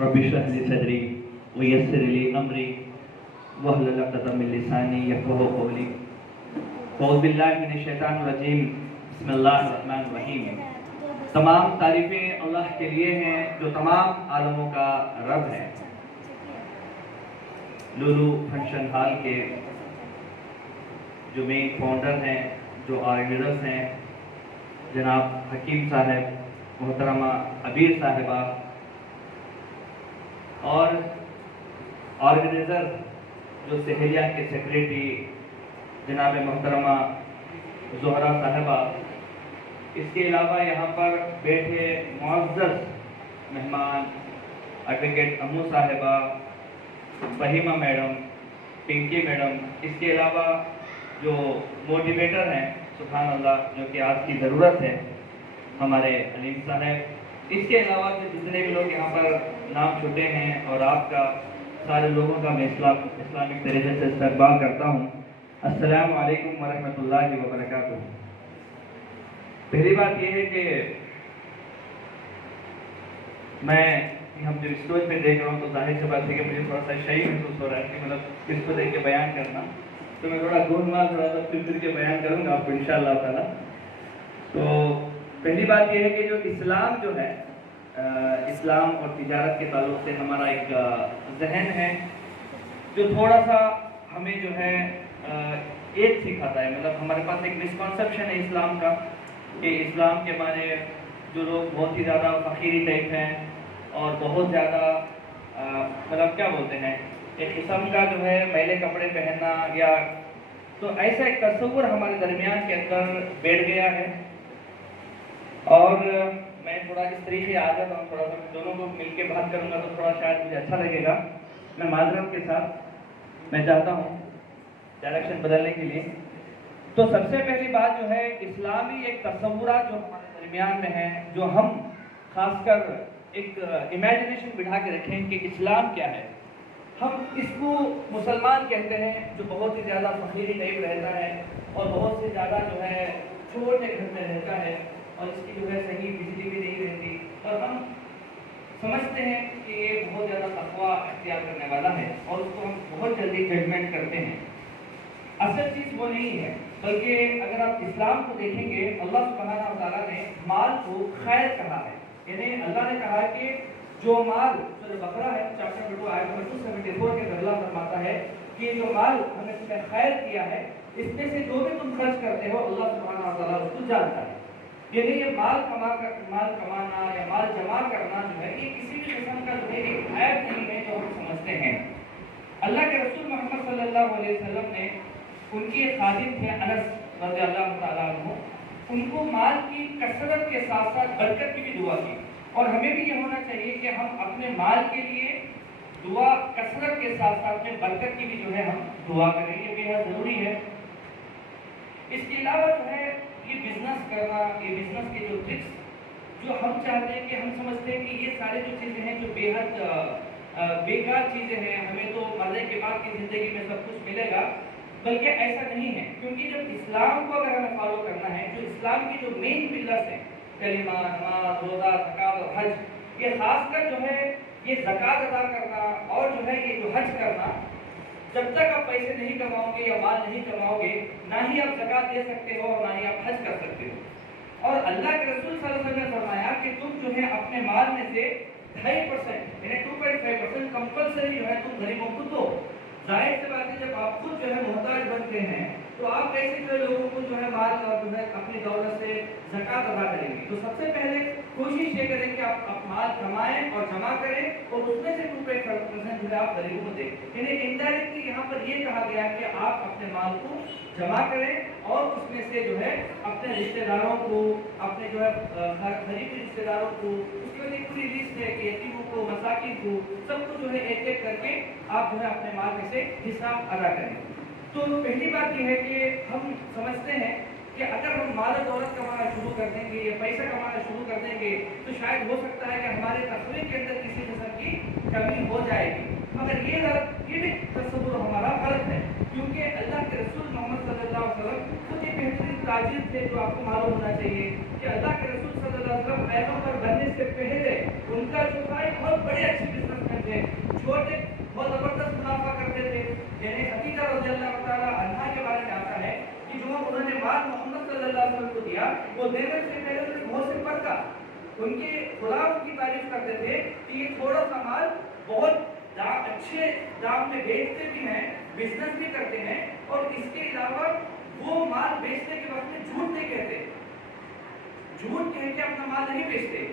رب اشرح لي صدري ويسر لي امری واحلل عقدۃ من لسانی یفقهوا قولی. اعوذ باللہ من الشیطان الرجیم. بسم اللہ الرحمن الرحیم. تمام تعریفیں اللہ کے لیے ہیں جو تمام عالموں کا رب ہے. لولو فنکشن ہال کے جو مین فاؤنڈر ہیں، جو آرگنائزرز ہیں، جناب حکیم صاحب، محترمہ عبیر صاحبہ، اور آرگنائزر جو سہیلیہ کے سیکریٹری جناب محترمہ زہرا صاحبہ، اس کے علاوہ یہاں پر بیٹھے معزز مہمان ایڈوکیٹ امو صاحبہ، فہیمہ میڈم، پنکی میڈم، اس کے علاوہ جو موٹیویٹر ہیں سبحان اللہ جو کہ آج کی ضرورت ہے، ہمارے علیم صاحب، اس کے علاوہ جتنے بھی لوگ یہاں پر نام چھوٹے ہیں، اور آپ کا سارے لوگوں کا میں اسلامک طریقے سے استقبال کرتا ہوں. السلام علیکم ورحمۃ اللہ وبرکاتہ. پہلی بات یہ ہے کہ میں ہم جب اسٹیج پہ دیکھ رہا ہوں تو ظاہر سی بات ہے کہ مجھے تھوڑا سا شعی محسوس ہو رہا ہے کہ مطلب اس کو دیکھ کے بیان کرنا، تو میں تھوڑا گونگا تھوڑا سا پھر کے بیان کروں گا آپ کو انشاءاللہ تعالیٰ. تو پہلی بات یہ ہے کہ جو اسلام جو ہے، اسلام اور تجارت کے تعلق سے ہمارا ایک ذہن ہے جو تھوڑا سا ہمیں جو ہے ایک سکھاتا ہے. مطلب ہمارے پاس ایک مسکنسیپشن ہے اسلام کا کہ اسلام کے معنی جو لوگ بہت ہی زیادہ فقیری ٹائپ ہیں اور بہت زیادہ مطلب کیا بولتے ہیں ایک قسم کا جو ہے میلے کپڑے پہننا، یا تو ایسا ایک تصور ہمارے درمیان کے اندر بیٹھ گیا ہے. اور میں تھوڑا اس طریقے آ جاتا ہوں، تھوڑا سا دونوں کو مل کے بات کروں گا تو تھوڑا شاید مجھے اچھا لگے گا. میں معذرت کے ساتھ میں چاہتا ہوں ڈائریکشن بدلنے کے لیے. تو سب سے پہلی بات جو ہے اسلامی ایک تصورات جو ہمارے درمیان میں ہیں، جو ہم خاص کر ایک امیجنیشن بٹھا کے رکھیں کہ اسلام کیا ہے. ہم اس کو مسلمان کہتے ہیں جو بہت ہی زیادہ فقیری ٹائپ رہتا ہے اور بہت سے زیادہ جو ہے چھوٹے گھر میں رہتا ہے اور اس کی جو ہے صحیح بجلی بھی نہیں رہتی، اور ہم سمجھتے ہیں کہ یہ بہت زیادہ تقویٰ اختیار کرنے والا ہے اور اس کو ہم بہت جلدی ججمنٹ کرتے ہیں. اصل چیز وہ نہیں ہے، بلکہ اگر آپ اسلام کو دیکھیں گے اللہ سبحانہ و تعالیٰ نے مال کو خیر کہا ہے. یعنی اللہ نے کہا کہ جو مال سورہ بقرہ ہے چیپٹر 2 آیت نمبر 274 کے اندر اللہ فرماتا ہے کہ جو مال ہم نے تمہیں خیر کیا ہے اس میں سے جو بھی تم خرچ کرتے ہو اللہ سبحانہ و تعالیٰ اس کو جانتا ہے. یعنی یہ مال کمانا یا مال جمع کرنا جو ہے یہ کسی بھی قسم کا جو ہے ایک عیب نہیں ہے جو ہم سمجھتے ہیں. اللہ کے رسول محمد صلی اللہ علیہ وسلم نے ان کے خادم تھے انس رضی اللہ تعالیٰ عنہ، ان کو مال کی کثرت کے ساتھ ساتھ برکت کی بھی دعا کی. اور ہمیں بھی یہ ہونا چاہیے کہ ہم اپنے مال کے لیے دعا کثرت کے ساتھ ساتھ میں برکت کی بھی جو ہے ہم دعا کریں، یہ بے حد ضروری ہے. اس کے علاوہ جو ہے یہ بزنس کرنا، یہ بزنس کے جو ٹرکس جو ہم چاہتے ہیں کہ ہم سمجھتے ہیں کہ یہ سارے جو چیزیں ہیں جو بے حد بیکار چیزیں ہیں، ہمیں تو مرنے کے بعد کی زندگی میں سب کچھ ملے گا، بلکہ ایسا نہیں ہے. کیونکہ جب اسلام کو اگر ہمیں فالو کرنا ہے، جو اسلام کی جو مین پلرز ہیں کلمہ، نماز، روزہ، زکوٰۃ اور حج، یہ خاص کر جو ہے یہ زکوٰۃ ادا کرنا اور جو ہے یہ جو حج کرنا، جب تک آپ پیسے نہیں کماؤ گے یا مال نہیں کماؤ گے نہ ہی آپ زکوٰۃ دے سکتے ہو اور نہ ہی آپ حج کر سکتے ہو. اور اللہ کے رسول صلی اللہ علیہ وسلم نے فرمایا کہ تم جو ہے اپنے مال میں سے 2.5% یعنی 2.5% کمپلسری جو ہے تم غریبوں کو دو. ظاہر سی بات ہے جب آپ خود جو ہے محتاج بنتے ہیں تو آپ کیسے جو ہے لوگوں کو جو ہے مال اور جو ہے اپنی دولت سے زکوٰۃ ادا کریں گے. تو سب سے پہلے کوشش یہ کریں کہ آپ مال کمائیں اور جمع کریں اور اس میں سے 2.5% جو ہے آپ غریبوں کو دیں. یعنی انڈائریکٹلی یہاں پر یہ کہا گیا کہ آپ اپنے مال کو جمع کریں اور اس میں سے جو ہے اپنے رشتہ داروں کو، اپنے جو ہے غریب رشتہ داروں کو، اس کی ایک پوری لسٹ ہے کہ یتیموں کو، مساکین کو، سب کو جو ہے ایک ایک کر کے آپ جو ہے اپنے مال میں سے حصہ ادا کریں. تو پہلی بات یہ ہے کہ ہم سمجھتے ہیں کہ اگر ہم مال و دولت کمانا شروع کر دیں گے یا پیسہ کمانا شروع کر دیں گے تو شاید ہو سکتا ہے کہ ہمارے تفریح کے اندر کسی قسم کی کمی ہو جائے گی. مگر یہ بھی تصور ہمارا غلط ہے، کیونکہ اللہ کے رسول محمد صلی اللہ علیہ وسلم خود ایک بہترین تاجر تھے. جو آپ کو معلوم ہونا چاہیے کہ اللہ کے رسول صلی اللہ علیہ وسلم پیغمبر بننے سے پہلے ان کا جو تھا ایک بہت بڑی اچھی بزنس انہوں نے مال محمد صلی اللہ علیہ وسلم کو دیا، وہ دینے سے پہلے انہوں نے بہت سے پرکھا، ان کے غلام کی تعریف کرتے تھے کہ یہ تھوڑا سا مال بہت اچھے دام میں بیچتے بھی ہیں، بزنس بھی کرتے ہیں، اور اس کے علاوہ وہ مال بیچنے کے وقت میں جھوٹ نہیں کہتے، جھوٹ کہہ کے اپنا مال نہیں بیچتے۔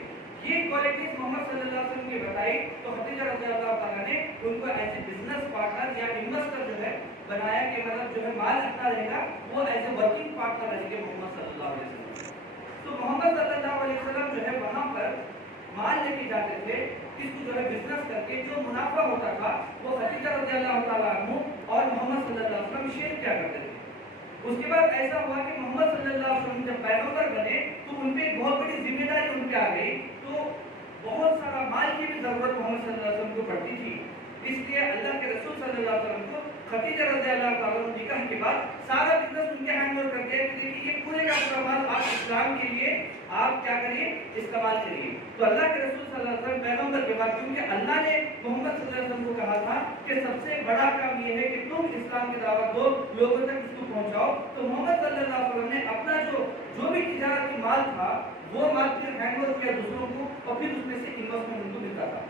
یہ کوالٹیز محمد صلی اللہ علیہ وسلم نے بتائی تو خدیجہ رضی اللہ تعالیٰ نے ان کو ایز اے بزنس پارٹنر یا انویسٹر جو ہے بنایا کہ مطلب جو ہے مال اپنا رہے گا، وہ ایز اے ورکنگ پارٹنر رہیں گے محمد صلی اللہ علیہ وسلم۔ تو محمد صلی اللہ علیہ وسلم جو ہے وہاں پر مال لے کے جاتے تھے، اس کو جو ہے بزنس کر کے جو منافع ہوتا تھا وہ خدیجہ رضی اللہ تعالیٰ عنہ اور محمد صلی اللہ علیہ وسلم شیئر کیا کرتے تھے۔ اس کے بعد ایسا ہوا کہ محمد صلی اللہ علیہ وسلم جب پیغمبر بنے تو ان پہ ایک بہت بڑی ذمہ داری ان پہ آ گئی، تو بہت سارا مال کی بھی ضرورت محمد صلی اللہ علیہ وسلم کو پڑتی تھی، اس لیے اللہ کے رسول صلی اللہ علیہ وسلم کو خدیجہ رضی اللہ تعالیٰ عنہ نکاح کے بعد سارا بزنس ان کے ہینڈ اوور کر دیا کہ دیکھیے یہ پورے کا پورا مال آپ اسلام کے لیے آپ کیا کریے، استعمال کریے۔ تو اللہ کے رسول صلی اللہ علیہ وسلم پیغمبر کے بعد کیونکہ اللہ نے محمد صلی اللہ علیہ وسلم کو کہا تھا کہ سب سے بڑا کام یہ ہے کہ تم اسلام کی دعوت دو، لوگوں تک اس کو پہنچاؤ، تو محمد صلی اللہ علیہ وسلم نے اپنا جو بھی تجارتی مال تھا وہ مال پھر ہینڈ اوور کیا دوسروں کو، اور پھر اس میں سے انویسٹمنٹ ان کو ملتا تھا،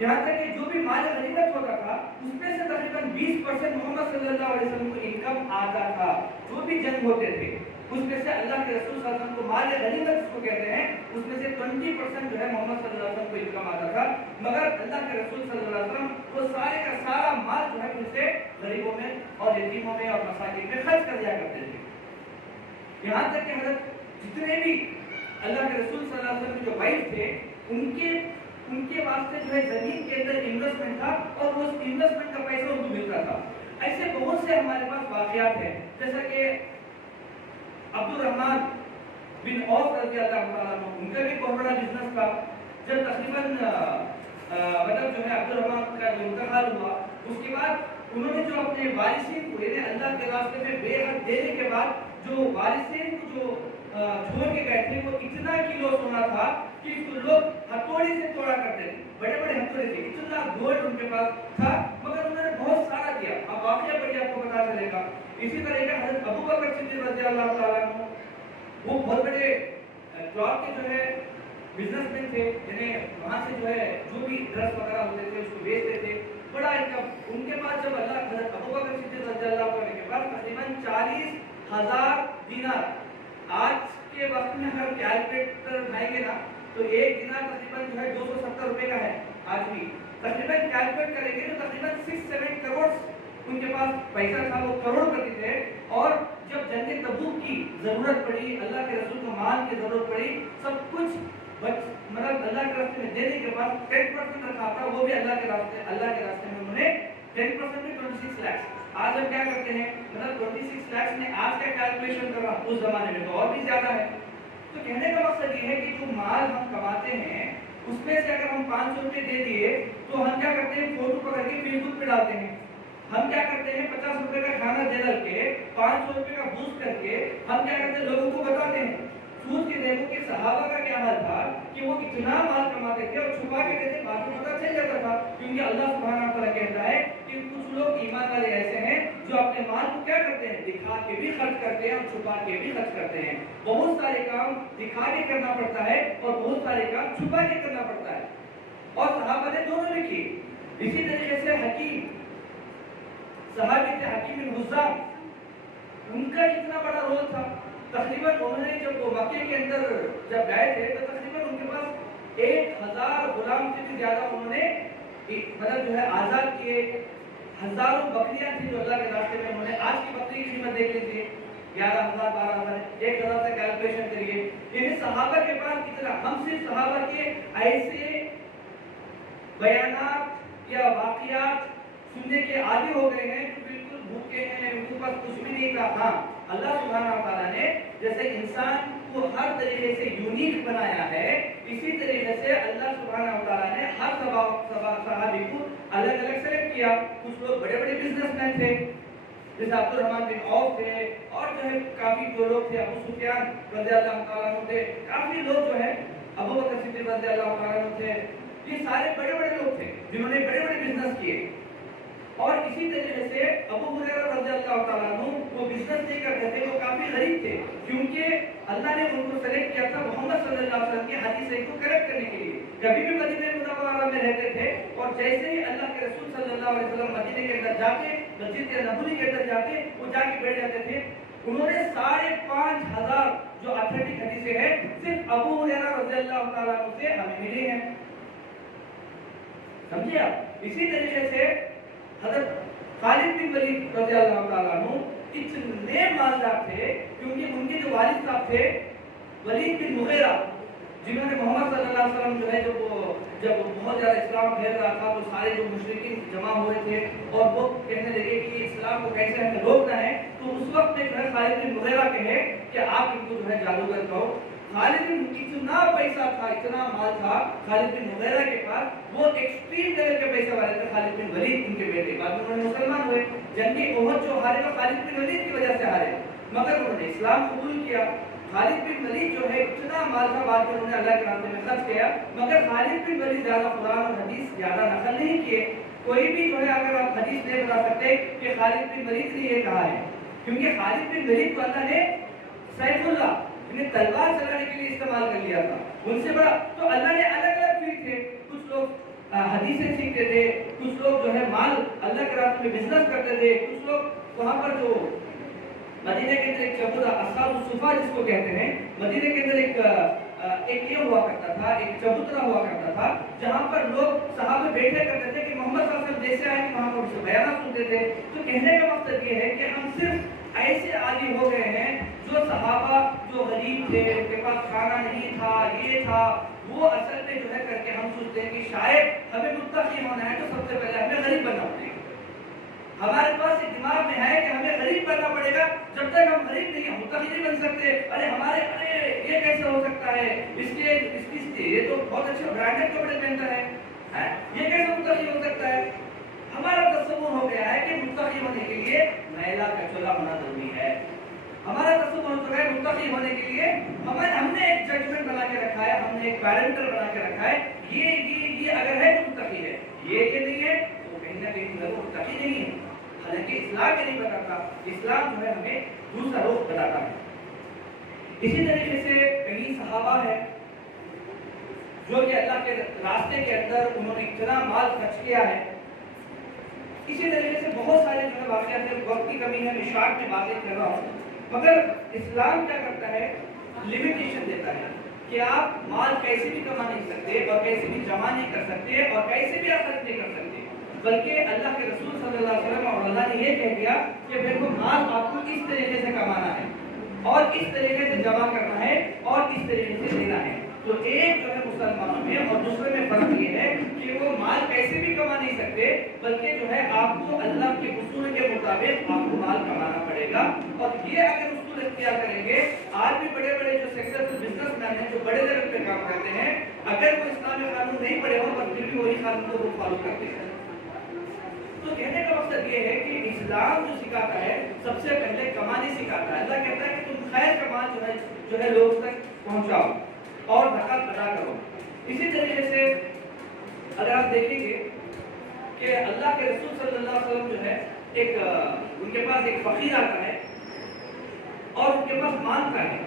یہاں تک کہ جو بھی مال غنیمت ہوتا تھا اس میں سے تقریباً 20% محمد صلی اللہ علیہ وسلم کو انکم آتا تھا۔ جو بھی جنگ ہوتے تھے اس میں سے اللہ کے رسول صلی اللہ علیہ وسلم کو مال غنیمت اس کو کہتے ہیں، اس میں سے 20% جو ہے محمد صلی اللہ علیہ وسلم کو انکم آتا تھا، مگر اللہ کے رسول صلی اللہ علیہ وسلم وہ سارے کا سارا مال جو ہے ان سے غریبوں میں اور یتیموں میں اور مساکین میں خرچ کر دیا کرتے تھے۔ یہاں تک کہ حضرت جتنے بھی اللہ کے رسول صلی اللہ علیہ وسلم کے جو وائف تھے ان کے واسطے جو ہے زمین کے اندر انویسٹمنٹ تھا، اور اس انویسٹمنٹ کا پیسہ ان کو ملتا تھا۔ ایسے بہت سے ہمارے پاس واقعات ہیں، جیسا کہ عبد الرحمن بن عوف رضی اللہ تعالیٰ عنہ، ان کا بھی بہت بڑا بزنس تھا۔ جب تقریباً مطلب جو ہے عبد الرحمن کا جو انتقال ہوا، اس کے بعد انہوں نے جو اپنے وارثین کو یعنی اللہ کے راستے میں بے حد دینے کے بعد جو وارثین کو جو چھوڑ کے گئے تھے وہ اتنا کلو سونا تھا کہ اس کو لوگ ہتھوڑی سے توڑا کرتے تھے، بڑے بڑے ہتھوڑے سے، اتنا گولڈ ان کے پاس تھا، مگر انہوں نے بہت سارا دیا۔ اب واقعہ پڑھیے آپ کو پتا چلے گا۔ اسی طرح کا حضرت ابو بکر صدیق رضی اللہ تعالیٰ عنہ، وہ بہت بڑے کلاتھ کے جو ہے بزنس مین تھے، یعنی وہاں سے جو ہے جو بھی ڈریس وغیرہ ہوتے تھے اس کو بیچتے تھے، بڑا انکم ان کے پاس۔ جب اللہ حضرت ابو بکر صدیق رضی اللہ عنہ کے پاس تقریباً 40,000 دینار، آج کے وقت میں اگر کیلکولیٹر اٹھائیں گے نا تو ایک دینار تقریباً جو ہے 270 روپے کا ہے، آج بھی تقریباً کیلکولیٹ کریں گے تو تقریباً 6-7 کروڑ ان کے پاس پیسہ تھا، وہ کروڑ پتی تھے۔ اور جب جنگ تبوک کی ضرورت پڑی، اللہ کے رسول کو مال کی ضرورت پڑی، سب کچھ مطلب اللہ کے راستے میں دینے کے بعد 10% رکھا تھا، وہ بھی اللہ کے راستے میں انہوں نے 10% میں 26 لاکھ۔ آج ہم کیا کرتے ہیں، مطلب 26 لاکھ میں آج کا کیلکولیشن کرا، اس زمانے میں تو اور بھی زیادہ ہے۔ تو کہنے کا مقصد یہ ہے کہ جو مال ہم کماتے ہیں اس میں سے اگر ہم 500 روپے دے دیے تو ہم کیا کرتے ہیں، فوٹو پکڑ کے فیس بک پہ ڈالتے ہیں۔ ہم کیا کرتے ہیں، 50 روپے کا کھانا دے ڈال کے 500 روپے کا بوسٹ کر کے ہم کیا کرتے ہیں، لوگوں کو بتاتے ہیں۔ سوچ کے دیکھو کہ صحابہ کا کیا حال تھا کہ وہ اتنا مال کماتے تھے اور چھپا کے دیتے، بعد میں پتہ چل جاتا تھا، کیونکہ اللہ سبحانہ و تعالیٰ کہتا ہے کہ کچھ لوگ ایمان والے ایسے ہیں جو اپنے مال کو کیا کرتے ہیں، دکھا کے بھی خرچ کرتے ہیں اور چھپا کے بھی خرچ کرتے ہیں۔ بہت سارے کام دکھا کے کرنا پڑتا ہے اور بہت سارے کام چھپا کے کرنا پڑتا ہے، اور صحابہ نے دونوں نے کی۔ اسی طریقے سے حکیم صحابی تھے، حکیم بن حزام، ان کا اتنا بڑا رول تھا، تقریباً انہوں نے جب وہ مکے کے اندر جب گئے تھے تو تقریباً ان کے پاس 1000 غلام سے بھی زیادہ انہوں نے مطلب جو ہے آزاد کیے، ہزاروں بکریاں تھیں جو اللہ کے راستے میں انہوں نے، آج کی بکری کی قیمت دیکھ لیجیے 11,000 12,000 1,000 سے کیلکولیشن کریے، یعنی صحابہ کے پاس کتنا۔ ہم صرف صحابہ کے ایسے بیانات یا واقعات سننے کے عادی ہو گئے ہیں جو بالکل بھوکے ہیں، ان کے پاس کچھ بھی نہیں تھا۔ ہاں، اللہ سبحانہ و تعالیٰ نے جیسے انسان کو ہر طریقے سے یونیک بنایا ہے، اسی طریقے سے اللہ سبحانہ و تعالیٰ نے ہر صحابی کو الگ الگ سلیکٹ کیا۔ کچھ لوگ بڑے بڑے بزنس مین تھے جیسے عبد الرحمن بن عوف تھے، اور جو ہے کافی جو لوگ تھے، ابو سفیان رضی اللہ تعالیٰ عنہ تھے، کافی لوگ جو ہے ابو بکر صدیق رضی اللہ تعالیٰ عنہ تھے، یہ سارے بڑے بڑے لوگ تھے جنہوں نے بڑے بڑے بزنس کیے۔ اور اسی طریقے سے ابو ہریرہ رضی اللہ تعالیٰ عنہ وہ بزنس نہیں کرتے تھے، وہ کافی غریب تھے، کیونکہ اللہ نے ان کو سلیکٹ کیا تھا محمد صلی اللہ علیہ وسلم کی حدیث کو کریکٹ کرنے کے لیے۔ کبھی بھی مدینہ منورہ میں رہتے تھے، اور جیسے ہی اللہ کے رسول صلی اللہ علیہ وسلم مدینے کے اندر جاتے، مسجد نبوی کے اندر جاتے، وہ جا کے بیٹھ جاتے تھے۔ انہوں نے 5,500 جو اتھینٹک حدیثیں ہیں صرف ابو ہریرہ رضی اللہ تعالیٰ عنہ سے ہمیں ملی ہیں، سمجھے آپ؟ اسی طریقے سے حضرت خالد بن ولید رضی اللہ تعالیٰ عنہ اتنے مالدار تھے، کیونکہ ان کے جو والد صاحب تھے ولید بن مغیرہ، جنہوں نے محمد صلی اللہ علیہ وسلم جو ہے جب بہت زیادہ اسلام پھیل رہا تھا تو سارے جو مشرکین جمع ہوئے تھے اور وہ کہنے لگے کہ اسلام کو کیسے ہمیں روکنا ہے، تو اس وقت میں جو ہے خالد بن مغیرہ کہے کہ آپ ان کو جو ہے جادوگر کہو۔ خالد بن اتنا پیسہ تھا، اتنا مال تھا خالد بن مغیرہ کے پاس، وہ ایکسٹریم لیول کے پیسے والے تھے۔ خالد بن ولید ان کے بیٹے، بعد میں انہوں نے مسلمان ہوئے، جنگ احد جو ہارے وہ خالد بن ولید کی وجہ سے ہارے، مگر انہوں نے اسلام قبول کیا۔ خالد بن ولید جو ہے اتنا مال تھا، بعد میں انہوں نے اللہ کے راستے میں خرچ کیا، مگر خالد بن ولید زیادہ قرآن اور حدیث زیادہ نقل نہیں کیے۔ کوئی بھی جو ہے اگر آپ حدیث نہیں بتا سکتے کہ خالد بن ولید نے یہ کہا ہے، کیونکہ خالد بن ولید کو اللہ نے سیف اللہ انہیں تلوار چلانے کے لیے استعمال کر لیا تھا، ان سے بڑا تو اللہ نے الگ الگ فیلڈ تھے، کچھ لوگ حدیثیں سیکھتے تھے، کچھ لوگ جو ہے مال اللہ کے راستے میں بزنس کرتے تھے، کچھ لوگ وہاں پر جو مدینے کے اندر ایک چبوترا اصحاب الصفا جس کو کہتے ہیں، مدینے کے اندر ایک یہ ہوا کرتا تھا، ایک چبوترا ہوا کرتا تھا جہاں پر لوگ صحابہ بیٹھے کرتے تھے کہ محمد صلی اللہ علیہ وسلم جیسے آئے کہ وہاں پر اسے بیانات سنتے تھے۔ تو کہنے کا مقصد یہ ہے کہ ہم صرف ایسے عادی ہو گئے ہیں جو صحابہ جو غریب تھے، ان کے پاس کھانا نہیں تھا، یہ تھا وہ، اصل میں جو ہے کر کے ہم سوچتے ہیں کہ شاید ہمیں متقی ہونا ہے تو سب سے پہلے ہمیں غریب بننا پڑے گا۔ ہمارے پاس ایک دماغ میں ہے کہ ہمیں غریب بننا پڑے گا، جب تک ہم غریب نہیں ہیں متقی نہیں بن سکتے۔ ارے یہ کیسے ہو سکتا ہے، اس کی یہ تو بہت اچھے برانڈڈ کپڑے پہنتا ہے، یہ کیسے متقی ہو سکتا ہے؟ ہمارا تصور ہو گیا ہے کہ متقی ہونے کے لیے میلا کا چولا ہونا ضروری ہے۔ ہمارا تصور ہو چکا ہے متقی ہونے کے لیے ہم نے ایک ججمنٹ بنا کے رکھا ہے، ہم نے ایک پیرامیٹر بنا کے رکھا ہے، یہ اگر ہے تو متقی ہے، یہ نہیں ہے تو کہیں نہ کہیں ضرور متقی نہیں ہے۔ حالانکہ اسلام یہ نہیں بتاتا، اسلام جو ہے ہمیں دوسرا رخ بتاتا ہے۔ اسی طریقے سے کئی صحابہ ہیں جو کہ اللہ کے راستے کے اندر انہوں نے اتنا مال خرچ کیا ہے۔ اسی طریقے سے بہت سارے جو ہے واقعات ہیں، وقت کی کمی ہے، میں شارٹ میں باتیں کر رہا ہوں، مگر اسلام کیا کرتا ہے، لمیٹیشن دیتا ہے کہ آپ مال کیسے بھی کما نہیں سکتے اور کیسے بھی جمع نہیں کر سکتے اور کیسے بھی خرچ نہیں کر سکتے، بلکہ اللہ کے رسول صلی اللہ علیہ وسلم اور اللہ نے یہ کہہ دیا کہ دیکھو مال آپ کو اس طریقے سے کمانا ہے اور اس طریقے سے جمع کرنا ہے اور اس طریقے سے دینا ہے۔ تو ایک جو ہے مسلمانوں میں اور دوسرے میں فرق یہ ہے کہ وہ مال کیسے بھی کما نہیں سکتے، بلکہ جو ہے آپ کو اللہ کے اصول کے مطابق آپ کو مال کمانا پڑے گا، اور یہ اگر اصول اختیار کریں گے، آج بھی بڑے بڑے جو سکسیسفل بزنس مین ہیں جو بڑے لیول پہ کام کرتے ہیں، اگر وہ اسلامی قانون نہیں پڑھے ہوں پر پھر بھی وہی قانون کو وہ فالو کرتے ہیں۔ تو کہنے کا مقصد یہ ہے کہ اسلام جو سکھاتا ہے سب سے پہلے کمانے سکھاتا ہے۔ اللہ کہتا ہے کہ تم خیر کا مال جو ہے لوگوں تک پہنچاؤ اور زکات ادا کرو۔ اسی طریقے سے اگر آپ دیکھیں گے کہ اللہ کے رسول صلی اللہ علیہ وسلم جو ہے ایک ان کے پاس ایک فقیر آتا ہے اور ان کے پاس مانگتا ہے،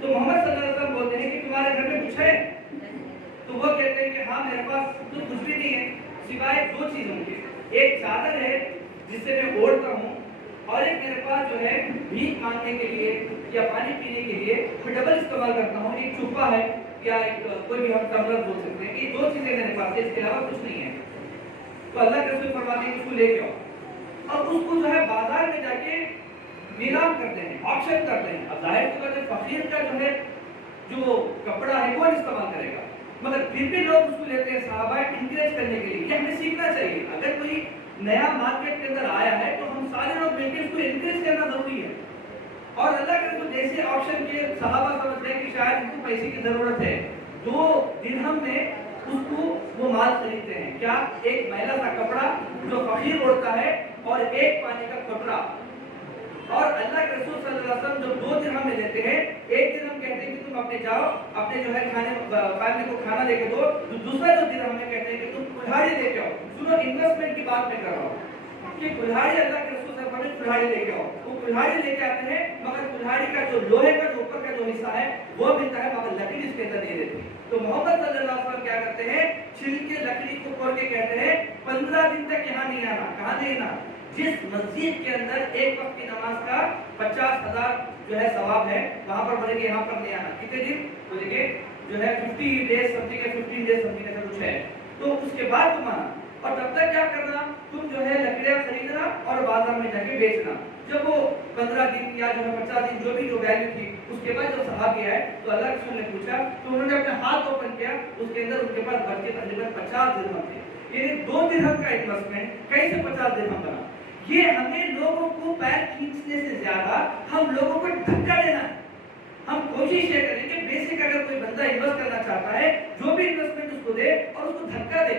تو محمد صلی اللہ علیہ وسلم بولتے ہیں کہ تمہارے گھر میں کچھ ہے؟ تو وہ کہتے ہیں کہ ہاں میرے پاس تو کچھ بھی نہیں ہے سوائے دو چیزوں کے، ایک چادر ہے جس سے میں اوڑھتا ہوں، اور ایک میرے پاس جو ہے بھیک مانگنے کے لیے یا پانی پینے کے لیے میں ڈبل استعمال کرتا ہوں، ایک چھپا ہے یا کوئی بھی ہم ٹمبلر بول سکتے ہیں، یہ دو چیزیں میرے پاس ہے، اس کے علاوہ کچھ نہیں ہے۔ تو اللہ کے رسول فرماتے ہیں کہ اس کو لے کے آؤ، اور اس کو جو ہے بازار میں جا کے نیلام کرتے ہیں، آکشن کرتے ہیں۔ اب ظاہر تو کہتے ہیں فقیر کا جو ہے جو کپڑا ہے وہ استعمال کرے گا، مگر پھر بھی لوگ اس کو لیتے ہیں صحابہ انکریج کرنے کے لیے۔ یہ ہمیں سیکھنا چاہیے، اگر کوئی نیا مارکیٹ کے اندر آیا ہے تو ہم سارے لوگ مل کے اس کو انکریج کرنا ضروری ہے۔ اور اللہ کے رسول جیسے آپشن کے صحابہ سمجھ رہے کہ شاید ان کو پیسے کی ضرورت ہے، 2 درہم میں اس کو وہ مال خریدتے ہیں، کیا؟ ایک میلا سا کپڑا جو فقیر اوڑھتا ہے اور ایک پانی کا کھوٹرا، اور اللہ کے رسول صلی اللہ علیہ وسلم جو 2 درہم میں دیتے ہیں، ایک درہم کہتے ہیں کہ تم اپنے جاؤ اپنے جو ہے فیملی کو کھانا لے کے دو، دوسرا جو درہم میں کہتے ہیں کہ تم کلہاڑی لے کے آؤ. سنو انویسٹمنٹ کی بات میں کر رہا ہوں کہ کلہاڑی اللہ کے رسول صلی اللہ علیہ وسلم کلہاڑی لے کے آؤ. وہ کلہاڑی لے کے آتے ہیں مگر کلہاڑی کا جو لوہے کا جو اوپر کا جو حصہ ہے وہ ملتا ہے مگر لکڑی اس کے اندر نہیں رہتی. تو محمد صلی اللہ علیہ وسلم کیا کرتے ہیں، چھل کے لکڑی کو کھول کے کہتے ہیں 15 دن تک یہاں نہیں آنا. کہاں نہیں آنا؟ جس مسجد کے اندر ایک وقت کی نماز کا 50,000 جو ہے ثواب ہے، وہاں پر بولے کہ یہاں پر نہیں آنا. کتنے دن؟ بولے کہ جو ہے 50 ڈیز سمجھے کہ 15 ڈیز سمجھے ایسا کچھ ہے. تو اس کے بعد تم آنا اور تب تک کیا کرنا، تم جو ہے لکڑیاں خریدنا اور بازار میں جا کے بیچنا. جب وہ 15 دن یا جو ہے 50 دن جو بھی جو ویلیو تھی، اس کے بعد جب صحابی آئے تو اللہ کے رسول نے پوچھا تو انہوں نے اپنے ہاتھ اوپن کیا، اس کے اندر ان کے پاس بچ کے تقریباً 50 درہم تھے. یعنی 2 درہم کا انویسٹمنٹ کہیں سے 50 درہم بنا. یہ ہمیں لوگوں کو پیر کھینچنے سے زیادہ ہم لوگوں کو دھکا دینا ہے. ہم کوشش یہ کریں کہ بیسک اگر کوئی بندہ انویسٹ کرنا چاہتا ہے، جو بھی انویسٹمنٹ اس کو دے اور اس کو دھکا دے.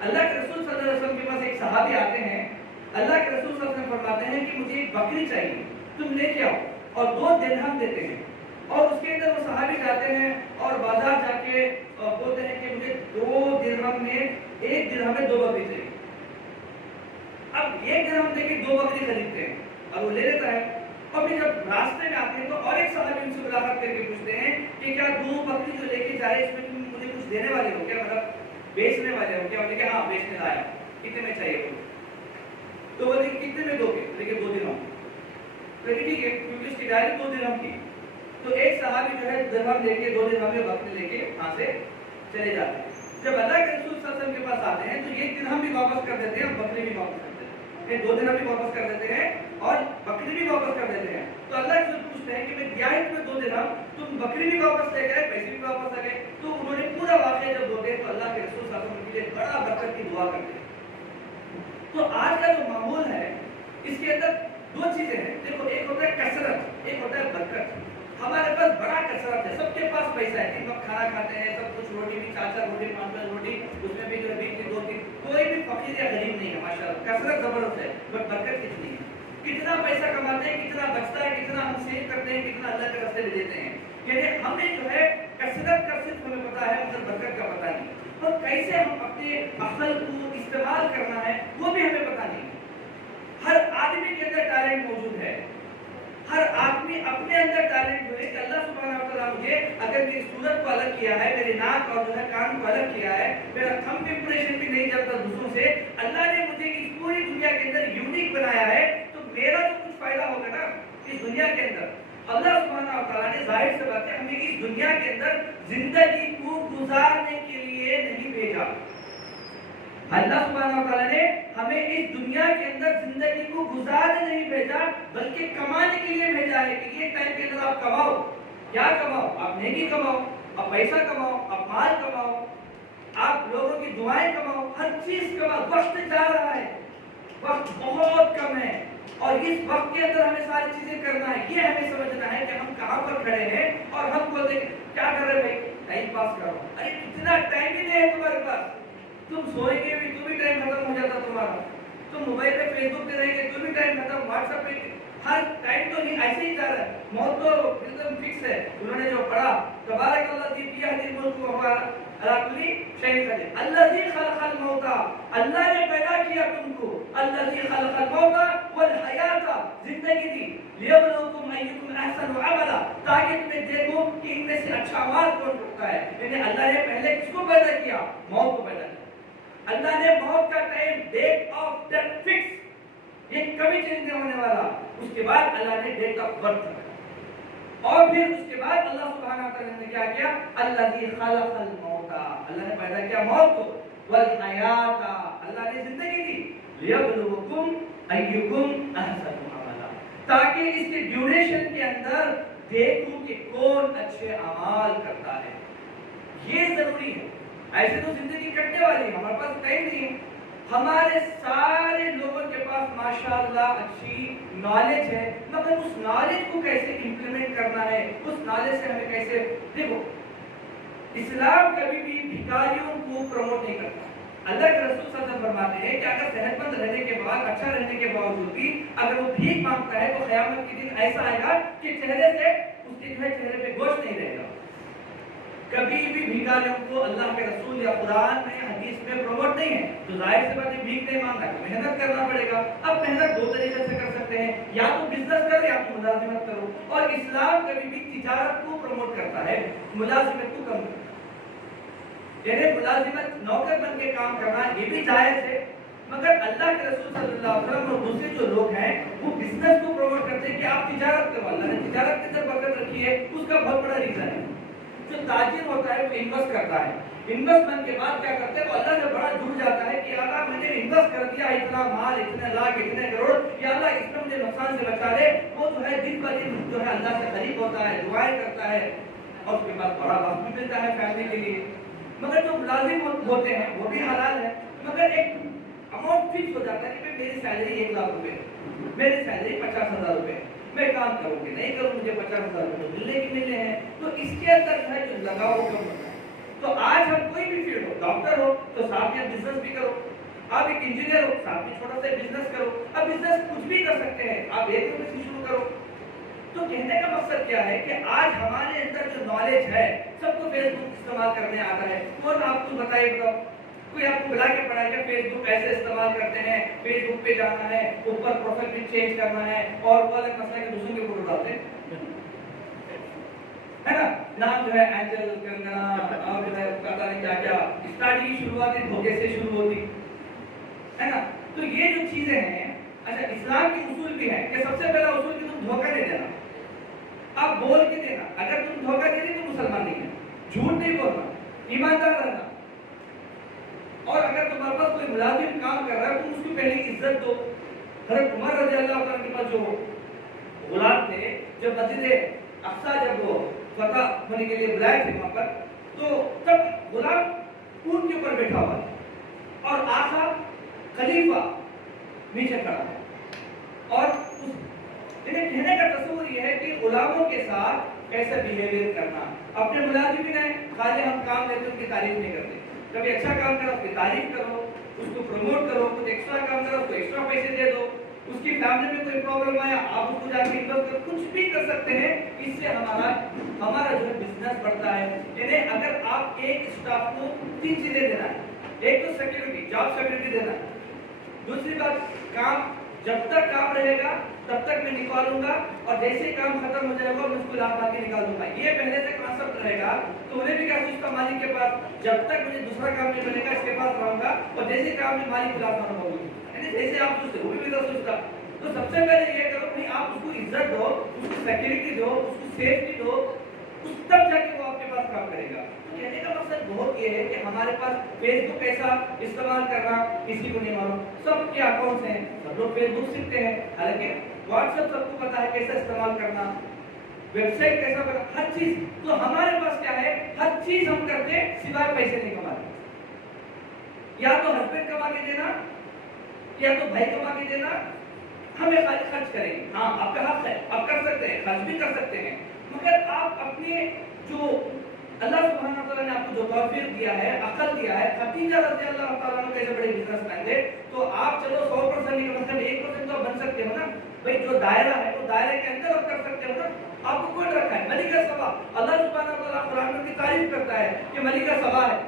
اللہ کے رسول صلی اللہ علیہ وسلم کے پاس ایک صحابی آتے ہیں، اللہ کے رسول صلی اللہ علیہ وسلم فرماتے ہیں کہ مجھے ایک بکری چاہیے، تم لے کے آؤ، اور 2 درہم دیتے ہیں. اور اس کے اندر وہ صحابی جاتے ہیں اور بازار جا کے بولتے ہیں کہ مجھے 2 درہم میں 1 درہم میں 2 بکری چاہیے. اب 1 درہم دے کے 2 بکری خریدتے ہیں اور وہ لے لیتا ہے. اور پھر جب راستے میں آتے ہیں تو اور ایک صحابی ان سے ملاقات کر کے پوچھتے ہیں کہ کیا 2 بکری جو لے کے جا رہے ہیں اس میں تم مجھے کچھ دینے والے ہو کیا، مطلب بیچنے والے ہو کیا؟ بولے کہ ہاں بیچنے لایا. کتنے میں چاہیے وہ؟ تو بولے کہ کتنے میں دو گے؟ بولے کہ 2 درہم. بولے ٹھیک ہے، کیونکہ اس کی ڈائری 2 درہم کی. تو ایک صحابی جو ہے درہم لے کے 2 درہم میں بکری لے کے وہاں سے چلے جاتے ہیں. جب اللہ کے رسول صلی اللہ علیہ وسلم کے پاس آتے ہیں تو یہ درہم بھی واپس کر دیتے ہیں اور بکری بھی واپس کر دیتے ہیں. یہ 2 درہم بھی واپس کر دیتے ہیں اور بکری بھی واپس کر دیتے ہیں. تو اللہ کے رسول پوچھتے ہیں کہ میں دیا ہی تمہیں 2 درہم، تم بکری بھی واپس لے گئے، پیسے بھی واپس آ گئے. تو انہوں نے پورا واقعہ جب ہوتے تو اللہ کے رسول صلی اللہ علیہ وسلم کے لیے بڑا برکت کی دعا کرتے ہیں. تو آج کا جو ماحول ہے اس کے اندر 2 چیزیں ہیں. دیکھو، ایک ہوتا ہے کثرت، ایک ہوتا ہے برکت. ہمارے پاس بڑا کثرت ہے، سب کے پاس پیسہ ہے، 3 وقت کھانا کھاتے ہیں، سب کچھ روٹی بھی 4 روٹی 5 روٹی، اس میں بھی جو ہے 2-3، کوئی بھی فقیر یا غریب نہیں ہے. ماشاءاللہ کثرت زبردست ہے، بٹ برکت کتنی ہے؟ کتنا پیسہ کماتے ہیں، کتنا بچتا ہے، کتنا ہم سیو کرتے ہیں، کتنا اللہ کے راستے میں دیتے ہیں. یعنی ہمیں جو ہے کثرت کا صرف ہمیں پتا ہے مگر برکت کا پتا نہیں. اور کیسے ہم اپنے عقل کو استعمال کرنا ہے وہ بھی ہمیں پتا نہیں. ہر آدمی کے اندر ٹیلنٹ موجود ہے، ہر آدمی اپنے اندر ٹیلنٹ ہے کہ اللہ سبحانہ و تعالیٰ مجھے اگر میری صورت کو الگ کیا ہے، میرے ناک اور جو ہے کان کو الگ کیا ہے، میرا تھمب امپریشن بھی نہیں چلتا دوسروں سے، اللہ نے مجھے اس پوری دنیا کے اندر یونیک بنایا ہے، تو میرا تو کچھ فائدہ ہوگا نا اس دنیا کے اندر. اللہ سبحانہ و تعالیٰ نے ظاہر سے بات ہے ہمیں اس دنیا کے اندر زندگی کو گزارنے کے لیے نہیں بھیجا. اللہ سبحانہ و تعالیٰ نے ہمیں اس دنیا کے اندر زندگی کو گزارنے نہیں بھیجا بلکہ کمانے کے لیے بھیجا ہے کہ یہ ٹائم کے اندر آپ کماؤ. کیا کماؤ؟ آپ نیکی کماؤ، آپ پیسہ کماؤ، آپ مال کماؤ، آپ لوگوں کی دعائیں کماؤ، ہر چیز کماؤ. وقت جا رہا ہے، وقت بہت کم ہے اور اس وقت کے اندر ہمیں ساری چیزیں کرنا ہے. یہ ہمیں سمجھنا ہے کہ ہم کہاں پر کھڑے ہیں اور ہم بولتے ہیں کیا کر رہے بھائی؟ ٹائم پاس کرو. ارے اتنا ٹائم ہی نہیں ہے تمہارے پاس. تم سوئیں گے بھی تو بھی ٹائم ختم ہو جاتا تمہارا. تم موبائل پہ فیس بک پہ رہیں گے تو بھی ٹائم ختم، واٹس ایپ پہ ہر ٹائم تو نہیں ایسے ہی جا رہا ہے. موت تو ایک دم فکس ہے. انہوں نے جو پڑھا تبارک اللہ کی بیہدی الملک وہو علی کل شیء قدیر. الذی خلق الموت، اللہ نے پیدا کیا تم کو. الذی خلق الموت والحیات، زندگی دی. لیبلوکم ایکم احسن عملا، تاکہ تمہیں دیکھو کہ ان میں سے اچھا عمل کون کرتا ہے. یعنی اللہ نے پہلے کس کو پیدا کیا؟ موت کو پیدا کیا. اللہ نے موت کا time, date of death fix, یہ کبھی چینج نہیں ہونے والا. اس کے بعد اللہ نے ڈیٹ آف برتھ رکھا اور پھر اس کے بعد اللہ سبحانہ و تعالی نے کیا کیا؟ الذی خلق الموت، اللہ نے پیدا کیا موت کو، والحیات، اللہ نے زندگی دی، لیبلوکم ایکم احسن عملا، تاکہ اس کے ڈیوریشن کے اندر دیکھوں کہ کون اچھے اعمال کرتا ہے. یہ ضروری ہے. ایسے تو زندگی کٹنے والی ہے، ہمارے پاس ٹائم نہیں ہے. ہمارے سارے لوگوں کے پاس ماشاءاللہ اچھی نالج ہے، مگر اس نالج کو کیسے امپلیمنٹ کرنا ہے، اس نالج سے ہمیں کیسے. دیکھو، اسلام کبھی بھی بھکاریوں کو پروموٹ نہیں کرتا. اللہ کے رسول صلی اللہ علیہ وسلم فرماتے ہیں کہ اگر صحت مند رہنے کے بعد، اچھا رہنے کے باوجود بھی اگر وہ بھیک مانگتا ہے تو قیامت کے دن ایسا آئے گا کہ چہرے سے اس کے جو ہے چہرے پہ گوشت نہیں رہے گا. کبھی بھی بھیکاروں کو اللہ کے رسول یا قرآن میں حدیث میں پروموٹ نہیں ہے. تو ظاہر سی بات ہے بھیک نہیں مانگنا ہے، محنت کرنا پڑے گا. اب محنت دو طریقے سے کر سکتے ہیں، یا تو بزنس کرو یا تو ملازمت کرو. اور اسلام کبھی بھی تجارت کو پروموٹ کرتا ہے، ملازمت کو کم کرتا ہے. یعنی ملازمت نوکر بن کے کام کرنا یہ بھی جائز ہے، مگر اللہ کے رسول صلی اللہ علیہ وسلم اور دوسرے جو لوگ ہیں وہ بزنس کو پروموٹ کرتے ہیں کہ آپ تجارت کرو. اللہ نے تجارت کے اندر برکت رکھی ہے، اس کا بہت بڑا ریزن ہے. جو تاجر ہوتا ہے وہ انویسٹ کرتا ہے، انویسٹمنٹ کے بعد کیا کرتے ہیں وہ اللہ سے بڑا جڑ جاتا ہے کہ اللہ میں نے انویسٹ کر دیا اتنا مال، اتنے لاکھ، اتنے کروڑ، یا اللہ اس میں مجھے نقصان سے بچا لے. وہ جو ہے دن بہ دن جو ہے اللہ سے قریب ہوتا ہے، دعائیں کرتا ہے اور اس کے بعد بڑا وقت بھی ملتا ہے فیملی کے لیے. مگر جو ملازم ہوتے ہیں وہ بھی حلال ہے، مگر ایک اماؤنٹ فکس ہو جاتا ہے کہ میری سیلری 1 لاکھ روپے، میری سیلری 50,000 روپے، میں کام کروں کہ نہیں کروں مجھے 50,000 روپے ملنے کی ملنے ہیں. تو اس کے اندر جو ہے جو لگاؤ کم ہوتا ہے. تو آج ہم کوئی بھی فیلڈ ہو، ڈاکٹر ہو تو ساتھ میں بزنس بھی کرو، آپ ایک انجینئر ہو ساتھ میں چھوٹا سا بزنس کرو. اب بزنس کچھ بھی کر سکتے ہیں، آپ ایک روپے سے شروع کرو. تو کہنے کا مقصد کیا ہے کہ آج ہمارے اندر جو نالج ہے سب کو فیس بک استعمال کرنے آتا ہے. کون آپ کو بتائے بتاؤ، کوئی آپ کو بلا کے پڑھائے کہ فیس بک ایسے استعمال کرتے ہیں، فیس بک پہ جانا ہے، اوپر پروفائل پک چینج کرنا ہے اور وہ الگ مسئلہ کے دوسروں کے فوٹو ڈالتے ہیں ہے نا. نام جو ہے اینجل، کنگنا اور جو ہے پتہ نہیں کیا کیا. اسٹارٹنگ کی شروعات دھوکے سے شروع ہوتی ہے نا. تو یہ جو چیزیں ہیں، اچھا اسلام کی اصول بھی ہے کہ سب سے پہلا اصول کہ تم دھوکہ نہیں دینا، آپ بول کے دینا. اگر تم دھوکہ دے رہے تو مسلمان نہیں ہے. جھوٹ نہیں بولنا، ایماندار رہنا. اور اگر تمہارے پاس کوئی ملازم کام کر رہا ہے تو اس کو پہلے عزت دو. حضرت عمر رضی اللہ عنہ کے پاس جو غلام تھے، جب مسجد اقصی جب وہ فتح ہونے کے لیے بلائے تھے وہاں پر، تو تب غلام اونٹ کے اوپر بیٹھا ہوا تھا اور آقا خلیفہ نیچے کھڑا ہے. اور کہنے کا تصور یہ ہے کہ غلاموں کے ساتھ کیسے بیہیویئر کرنا. اپنے ملازمین ہیں، خالی ہم کام لیتے ان کی تعریف نہیں کرتے. کبھی اچھا کام کرو اس کی تعریف کرو، اس کو پروموٹ کرو. کچھ ایکسٹرا کام کرو اس کو ایکسٹرا پیسے دے دو. اس کی فیملی میں کوئی پرابلم آیا آپ اس کو جا کے انویسٹ کرو. کچھ بھی کر سکتے ہیں. اس سے ہمارا جو ہے بزنس بڑھتا ہے. یعنی اگر آپ ایک اسٹاف کو 3 چیزیں دینا ہے، ایک تو سیکیورٹی، جاب سیکیورٹی دینا ہے. دوسری بات کام، جب تک کام رہے گا تب تک میں نکالوں گا، اور جیسے ہی کام ختم ہو جائے گا میں اس کو لاپا کے نکال دوں گا. یہ پہلے سے کانسیپٹ رہے گا تو انہیں بھی کیا سوچتا مالک کے پاس جب تک مجھے دوسرا کام نہیں ملے گا اس کے پاس رہوں گا، اور جیسے کام میں مالک کو لاپا رہوں گا. یعنی جیسے آپ سوچتے وہ بھی سوچتا. تو سب سے پہلے یہ کرو کہ آپ اس کو عزت دو، اس کو سیکیورٹی دو، اس کو سیفٹی دو، اس تب جا کے وہ آپ کے پاس کام کرے گا. کہنے کا مقصد بہت یہ ہے کہ ہمارے پاس فیس بک کیسا استعمال کرنا کسی کو نہیں معلوم. سب کے اکاؤنٹس ہیں، سب لوگ فیس بک سیکھتے ہیں، حالانکہ واٹس ایپ سب کو پتا ہے کیسا استعمال کرنا، ویب سائٹ کیسا کرنا، ہر چیز. تو ہمارے پاس کیا ہے، ہر چیز ہم کرتے ہیں سوائے پیسے نہیں کماتے. یا تو ہسبینڈ کما کے دینا یا تو بھائی کما کے دینا، ہمیں خالی خرچ کریں گے. ہاں آپ کا حق ہے، آپ کر سکتے ہیں، خرچ بھی کر سکتے ہیں، مگر آپ اپنے جو اللہ سبحانہ تعالیٰ نے آپ کو جو توفیق دیا ہے، عقل دیا ہے. خدیجہ رضی اللہ تعالیٰ عنہ کیسے بڑے بزنس مین تھے، تو آپ چلو 100% نہیں کر سکتے، 1% تو بن سکتے ہو نا بھائی. جو دائرہ ہے وہ دائرے کے اندر آپ کر سکتے ہو نا. آپ کو کون رکھا ہے؟ ملکہ سبا. اللہ سبحانہ تعالیٰ قرآن میں کی تعریف کرتا ہے کہ ملکہ سبا ہے.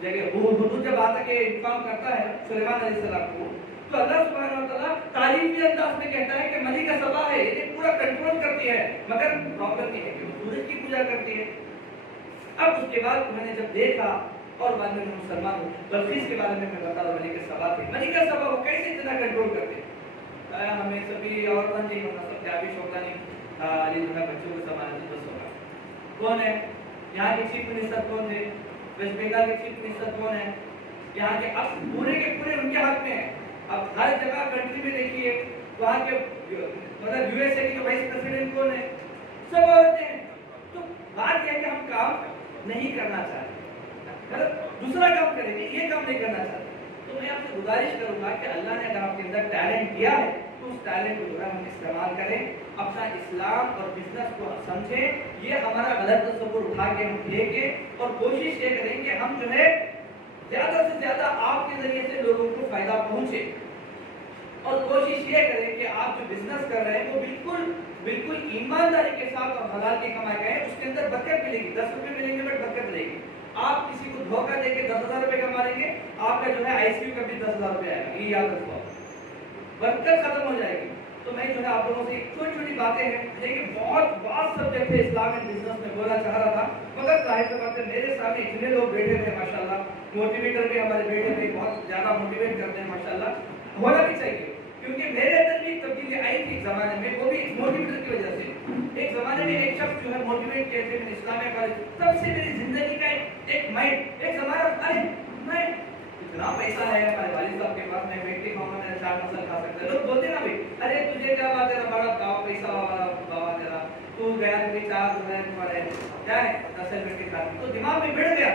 جگہ حضور جب آتا کہ انفارم کرتا ہے سلیمان علیہ السلام کو، تو اللہ سبحانہ تعالیٰ تعریفی انداز میں کہتا ہے کہ ملکہ سبا ہے، یہ پورا کنٹرول کرتی ہے. مگر پرابلم یہ ہے کہ وہ سورج کی پوجا کرتی ہے. اب اس کے بعد میں نے جب دیکھا اور بعد میں مسلمان ہوں، بلقیس کے بارے میں بتا رہا. ملکہ سبا تھے. ملکہ سبا وہ کیسے اتنا کنٹرول کرتے؟ ہمیں سبھی اور بن نہیں ہونا، سب کیا بھی شوقہ نہیں، علی جو ہے بچوں کو سنبھالنے سے بس ہوگا. کون ہے یہاں کے چیف منسٹر؟ کون تھے ویسٹ بنگال کے چیف منسٹر؟ کون ہے یہاں کے؟ اب پورے کے پورے ان کے ہاتھ میں ہے. اب ہر جگہ کنٹری میں دیکھیے وہاں کے مطلب یو ایس اے کی وائس پریزیڈنٹ کون ہے؟ سب عورتیں ہیں. تو بات یہ ہے کہ ہم کام نہیں کرنا چاہتے، دوسرا کام کریں گے، یہ کام نہیں کرنا چاہتے. تو میں آپ سے گزارش کروں گا کہ اللہ نے اگر آپ کے اندر ٹیلنٹ دیا ہے تو اس ٹیلنٹ کو جو ہے ہم استعمال کریں، اپنا اسلام اور بزنس کو سمجھیں. یہ ہمارا غلط تصور اٹھا کے ہم پھینکیں اور کوشش یہ کریں کہ ہم جو ہے زیادہ سے زیادہ آپ کے ذریعے سے لوگوں کو فائدہ پہنچے. اور کوشش یہ کریں کہ آپ جو بزنس کر رہے ہیں وہ بالکل ایمانداری کے ساتھ اور حلال کی کمائی کریں. اس کے اندر برکت ملے گی. 10 روپے ملیں گے بٹ برکت ملے گی. آپ کسی کو دھوکہ دے کے 10,000 روپے کما لیں گے, آپ کا جو ہے ICU کا بھی 10,000 روپے آئے گا. یہ یاد رکھو, برکت ختم ہو جائے گی. تو میں جو ہے آپ لوگوں سے ایک چھوٹی چھوٹی باتیں ہیں, لیکن بہت واسٹ سبجیکٹ ہے اسلام اینڈ بزنس میں بولنا چاہ رہا تھا, مگر ظاہر سی بات ہے میرے سامنے اتنے لوگ بیٹھے تھے ماشاءاللہ, موٹیویٹر بھی ہمارے بیٹھے تھے, بہت زیادہ موٹیویٹ کرتے ہیں ماشاءاللہ, ہونا بھی چاہیے. کیونکہ میرے اندر بھی تبدیلی آئی تھی ایک زمانے میں, وہ بھی موٹیویٹر کی وجہ سے. ایک زمانے میں ایک شخص جو ہے موٹیویٹ کیے تھے میں اسلامیہ کالج, تب سے میری زندگی کا ایک مائنڈ, ایک زمانہ, ارے میں اتنا پیسہ ہے ہمارے والد صاحب کے پاس, میں بیٹھ کے کھاؤں گا, 4 مسل کھا سکتا ہے. لوگ بولتے نا بھائی, ارے تجھے کیا بات ہے, بڑا گاؤں پیسہ والا بابا تیرا, تو گیا تجھے 4 تمہارے کیا ہے 10 روپے کے ساتھ, تو دماغ میں بڑھ گیا.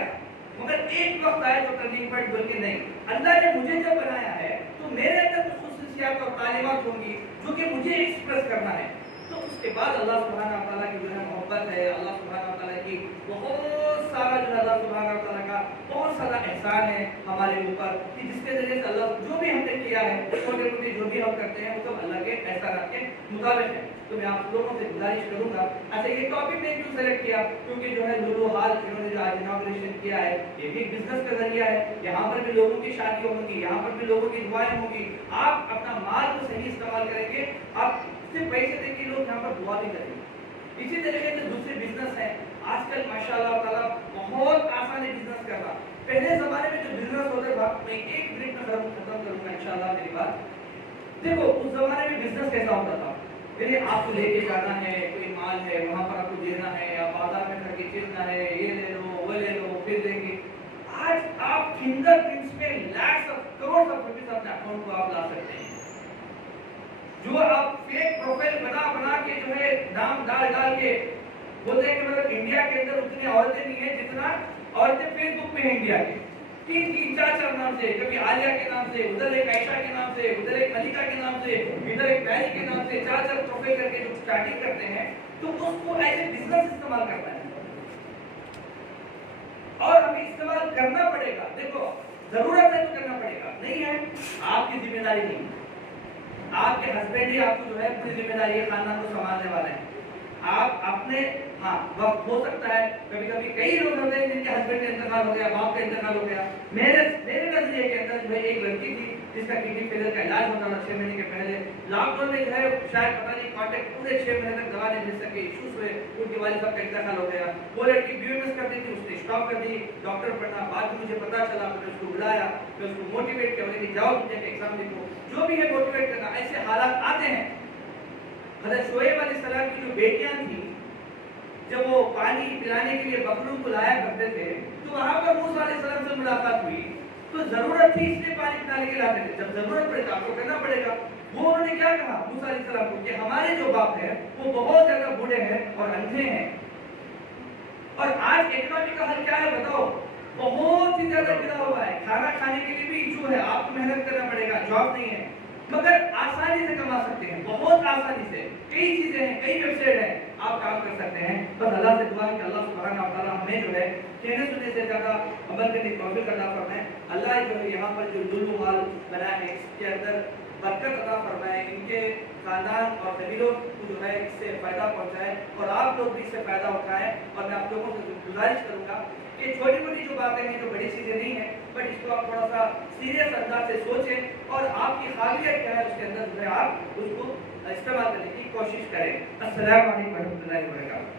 مگر ایک وقت آیا تو ٹرننگ پوائنٹ بول کے نہیں, اللہ نے مجھے جب بنایا ہے تو میرے اندر کچھ خصوصیات اور تعلیمات ہوں گی جو کہ مجھے ایکسپریس کرنا ہے. تو اس کے بعد اللہ سبحانہ و تعالیٰ کی جو ہے محبت ہے, اللہ سبحانہ و تعالیٰ کی بہت سارا جو ہے اللہ سبحانہ و تعالیٰ کا بہت سارا احسان ہے ہمارے اوپر, کہ جس کے ذریعے سے اللہ جو بھی ہم نے کیا ہے, چھوٹے موٹے جو بھی ہم کرتے ہیں وہ سب اللہ کے احسانات کے مطابق ہے. تو میں آپ لوگوں سے گزارش کروں گا. اچھا, یہ ٹاپک میں کیوں سلیکٹ کیا, کیونکہ جو ہے لولو حال انہوں نے جو آج اناگوریشن کیا ہے یہ بھی ایک بزنس کا ذریعہ ہے. یہاں پر بھی لوگوں کی شادیاں ہوں گی, یہاں پر بھی لوگوں کی دعائیں ہوں گی. آپ اپنا مال کو صحیح استعمال کریں گے, آپ صرف پیسے دیں گے, لوگ یہاں پر دعا بھی کریں گے. اسی طریقے سے دوسرے بزنس ہیں آج کل ماشاءاللہ تعالیٰ بہت آسان ہے بزنس کرنا. پہلے زمانے میں جو بزنس ہوتا تھا, میں 1 منٹ میں ختم کروں گا انشاءاللہ میری بات. دیکھو اس زمانے میں بزنس کیسا ہوتا تھا, پہلے آپ کو لے کے جانا ہے, کوئی مال ہے وہاں پر آپ کو دینا ہے, آپ بازار میں کر کے چلنا ہے, یہ لے لو وہ لے لو پھر دیں گے. آج آپ فنگر پرنٹس میں لاکھ کروڑ آف روپیز اپنے اکاؤنٹ کو آپ لا سکتے ہیں. جو آپ فیک پروفائل بنا کے جو ہے نام ڈال کے بولتے ہیں کہ مطلب انڈیا کے اندر اتنی عورتیں نہیں ہیں جتنا عورتیں فیس بک میں ہیں انڈیا کے. 3 نام سے, کبھی عالیہ کے نام سے, ادھر ایک عائشہ کے نام سے, ادھر ایک ملکہ کے نام سے, ادھر ایک پیری کے نام سے, 4 پروفائل کر کے جو سٹارٹنگ کرتے ہیں, تو اس کو ایسے بزنس استعمال کرنا ہے. اور ہمیں استعمال کرنا پڑے گا. دیکھو ضرورت ہے تو کرنا پڑے گا, نہیں ہے آپ کی ذمہ داری نہیں. آپ کے ہسبینڈ ہی آپ کو جو ہے پوری ذمہ داری ہے خاندان کو سنبھالنے والے ہیں. آپ اپنے وقت ہو سکتا ہے کبھی کبھی کئی لوگ ہوتے ہیں جن کے ہسبینڈ کا انتقال ہو گیا, باپ کا انتقال ہو گیا. میرے نظریے کے اندر جو ہے ایک لڑکی تھی جس کا کڈنی فیلر کا علاج ہوتا تھا 6 مہینے کے پہلے. لاک ڈاؤن میں جو ہے شاید پتہ نہیں کانٹیکٹ پورے 6 مہینے تک دوا نہیں مل سکے, ایشوز ہوئے, ان کے والد صاحب کا انتقال ہو گیا. وہ لڑکی BMS کرتی تھی, اس نے اسٹاپ کر دی, ڈاکٹر پڑھنا. بعد میں مجھے پتا چلا, میں نے اس کو بلایا, میں اس کو موٹیویٹ کیا, کہ جاؤ تم جا کے ایگزام لکھو. جو بھی ہے موٹیویٹ کرنا. ایسے حالات آتے ہیں. حضرت شعیب علیہ السلام کی جو بیٹیاں تھیں, جب وہ پانی پلانے کے لیے بکروں کو لایا کرتے تھے, تو وہاں پر موسیٰ علیہ السلام سے ملاقات ہوئی. تو ضرورت تھی اس لیے پانی پلانے کے لاتے تھے, جب ضرورت پڑے تو آپ کو کرنا پڑے گا. وہ انہوں نے کیا کہا موسیٰ علیہ السلام کو, کہ ہمارے جو باپ ہیں وہ بہت زیادہ بوڑھے ہیں اور اندھے ہیں, اور آج اکنامی کا حل کیا ہے بتاؤ, بہت ہی زیادہ گرا ہوا ہے. کھانا کھانے کے لیے بھی ایشو ہے, آپ کو محنت کرنا پڑے گا, جاب نہیں ہے, مگر آسانی سے کما سکتے ہیں, بہت آسانی سے. کئی چیزیں ہیں, کئی ویب سائٹ ہیں, آپ کام کر سکتے ہیں. بس اللہ سے دعا ہے کہ اللہ سبحانہ و تعالیٰ ہمیں جو ہے کہنے سننے سے زیادہ عمل کرنے کی توفیق عطا فرمائے. اللہ جو ہے یہاں پر جو لولو مال بنا ہے اس کے اندر برکت عطا فرمائے, ان کے خاندان اور قبیلوں کو جو ہے اس سے فائدہ پہنچائے, اور آپ لوگ بھی اس سے فائدہ اٹھائیں. اور میں آپ لوگوں سے گزارش کروں گا کہ چھوٹی موٹی جو باتیں ہیں, جو بڑی چیزیں نہیں ہیں, بٹ اس کو آپ تھوڑا سا سیریس انداز سے سوچیں, اور آپ کی قابلیت کیا ہے اس کے اندر جو ہے آپ اس کو استعمال کرنے کی کوشش کریں. السلام علیکم ورحمۃ اللہ وبرکاتہ.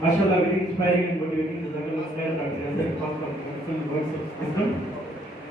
MashaAllah, very inspiring and motivating. Jazakallah khair, Dr. Azhar, for wonderful words of wisdom.